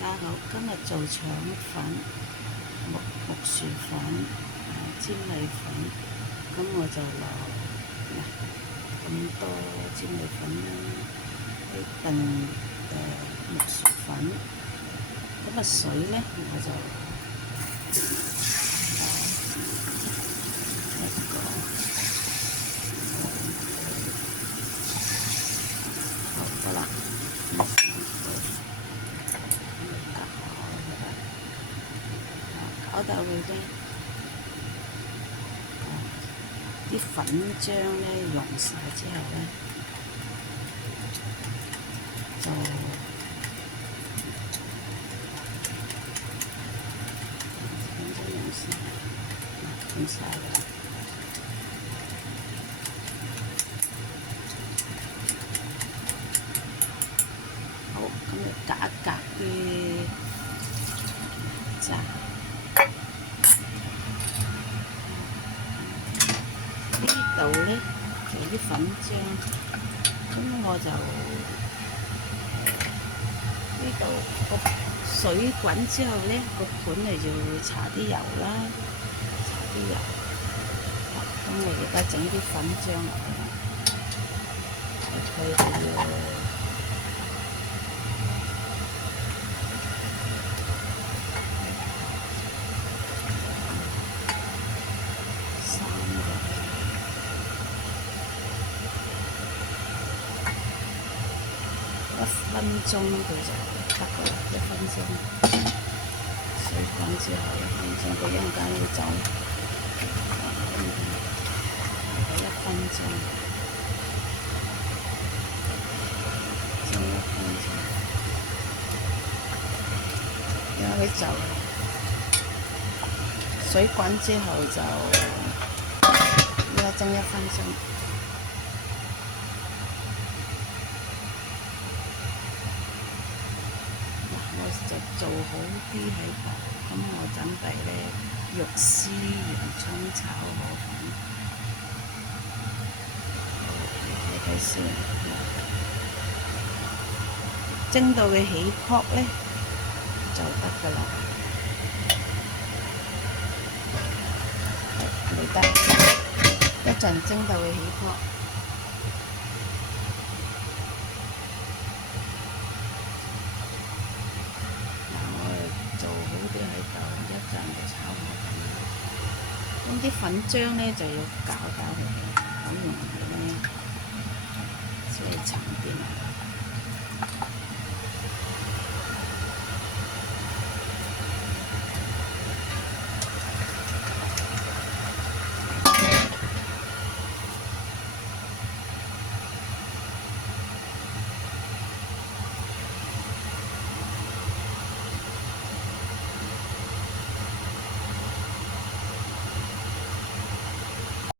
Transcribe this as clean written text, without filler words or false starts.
家好，今日做腸粉、木薯粉、煎米粉，咁我就落咁多煎米粉啦，呢份木薯粉，咁水呢，我就好得啦。搞到佢咧，啲粉漿咧溶晒之後咧，就粉漿溶晒啦。好，咁就隔一隔啲渣。呢度咧就有啲粉漿，咁我就呢度個水滾之後咧，個盤嚟就搽啲油啦，搽啲油。咁我而家整啲粉漿落去，佢要1分鐘佢就得㗎啦，1分鐘。水滾之後1分鐘，佢一陣間要走，1分鐘，蒸1分鐘，因為佢就水滾之後就要蒸1分鐘。就做好啲喺度，咁我準備咧肉絲、洋葱炒河粉，睇睇先，蒸到佢起泡咧就得㗎啦，嚟得，一陣蒸到佢起泡。做好啲喺度，一陣就炒河粉。咁啲粉漿咧就要攪攪佢，好容易咧，所以沉澱。